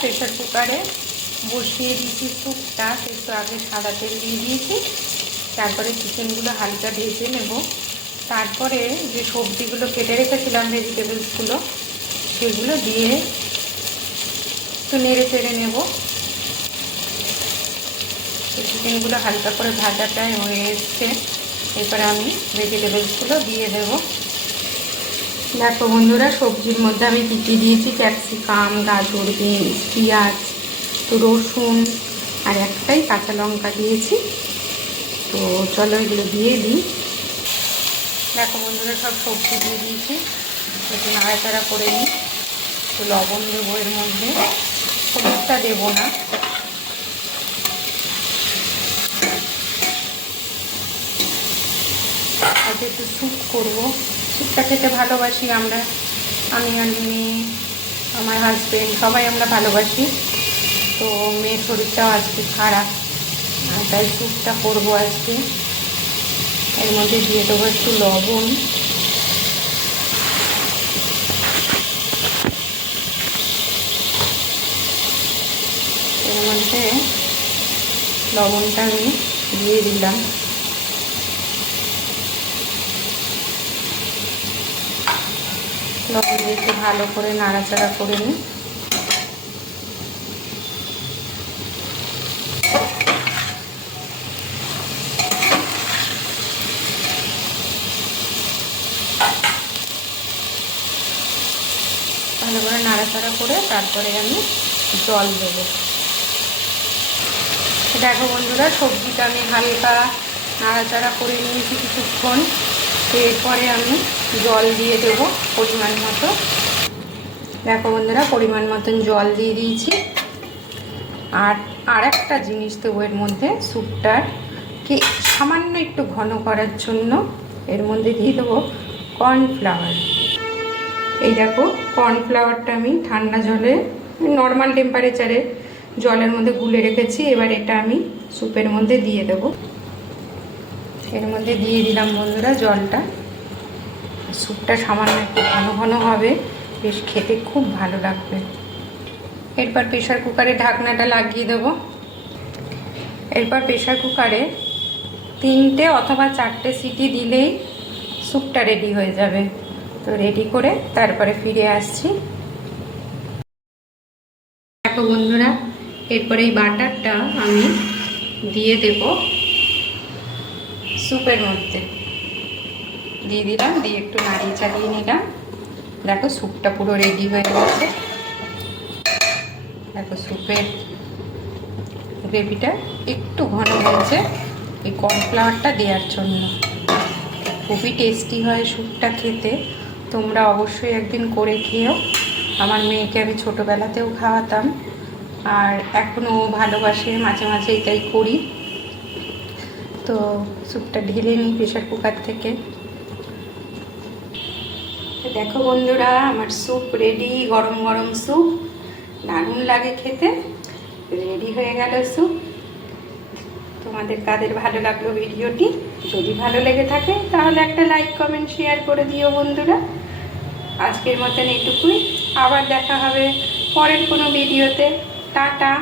Pressure কুকারে বসিয়ে দিয়েছি স্যুপটা। একটু আগে সাদা তেল দিয়ে দিয়েছি, তারপরে চিকেনগুলো হালকা ভেজে নেব। তারপরে যে সবজিগুলো কেটে রেখেছিলাম ভেজিটেবলসগুলো, সেগুলো দিয়ে একটু নেড়ে চেড়ে নেব। চিকেনগুলো হালকা করে ভাজা প্রায় হয়ে এসছে, এরপরে আমি ভেজিটেবলসগুলো দিয়ে দেব। দেখো বন্ধুরা, সবজির মধ্যে আমি কী কী দিয়েছি: ক্যাপসিকাম, গাজর, বিনস, পেঁয়াজ, রসুন আর একটাই কাঁচা লঙ্কা দিয়েছি। তো চলো এগুলো দিয়ে দিই। দেখো বন্ধুরা, সব সবজি দিয়ে দিয়েছি, একটু নাড়াচাড়া করে নিই। একটু লবণ দেবো এর মধ্যে, হলুদটা দেবো না। আজ একটু স্যুপ করবো। স্যুপটা খেতে ভালোবাসি আমরা, আমি আর মেয়ে, আমার হাজবেন্ড, সবাই আমরা ভালোবাসি। তো মেয়ের শরীরটাও আজকে খারাপ, তাই স্যুপটা করবো আজকে। এর মধ্যে দিয়ে দেবো একটু লবণ, এর মধ্যে লবণটা আমি দিয়ে দিলাম। লবণ দিয়ে একটু ভালো করে নাড়াচাড়া করে নিই। ভালো করে নাড়াচাড়া করে তারপরে আমি জল দেবো। দেখো বন্ধুরা, সবজিটা আমি হালকা নাড়াচাড়া করে নিয়েছি কিছুক্ষণ। এরপরে আমি জল দিয়ে দেব পরিমাণ মতো। দেখো বন্ধুরা, পরিমাণ মতন জল দিয়ে দিয়েছি। আর একটা জিনিস দেবো এর মধ্যে, স্যুপটাকে সামান্য একটু ঘন করার জন্য এর মধ্যে দিয়ে দেবো কর্নফ্লাওয়ার। এই দেখো, কর্নফ্লাওয়ারটা আমি ঠান্ডা জলে, নর্মাল টেম্পারেচারে জলের মধ্যে গুলে রেখেছি। এবার এটা আমি স্যুপের মধ্যে দিয়ে দেব। এর মধ্যে দিয়ে দিলাম বন্ধুরা জলটা। স্যুপটা সামান্য একটু ঘন ঘন হবে, বেশ খেতে খুব ভালো লাগবে। এরপর প্রেসার কুকারে ঢাকনাটা লাগিয়ে দেব। এরপর প্রেসার কুকারে 3টে অথবা 4টে সিটি দিলেই স্যুপটা রেডি হয়ে যাবে। তো রেডি করে তারপরে ফিরে আসছি। দেখো বন্ধুরা, এরপরে এই বাটারটা আমি দিয়ে দেব স্যুপের মধ্যে। দিয়ে দিলাম, দিয়ে একটু নাড়িয়ে চালিয়ে নিলাম। দেখো স্যুপটা পুরো রেডি হয়ে গেছে। দেখো স্যুপের গ্রেভিটা একটু ঘন হয়েছে এই কর্নফ্লাওয়ারটা দেওয়ার জন্য। খুবই টেস্টি হয় স্যুপটা খেতে, তোমরা অবশ্যই একদিন করে খেও। আমার মেয়েকে আমি ছোটোবেলাতেও খাওয়াতাম, আর এখনও ভালোবাসে, মাঝে মাঝে এটাই করি। তো স্যুপটা ঢেলে নিই প্রেসার কুকার থেকে। দেখো বন্ধুরা, আমার স্যুপ রেডি। গরম গরম স্যুপ, দারুণ লাগে খেতে। রেডি হয়ে গেল স্যুপ। তোমাদের কাদের ভালো লাগলো ভিডিওটি? যদি ভালো লেগে থাকে তাহলে একটা লাইক, কমেন্ট, শেয়ার করে দিও বন্ধুরা। আজকের মতন এইটুকুই, আবার দেখা হবে পরের কোনো ভিডিওতে। টাটা।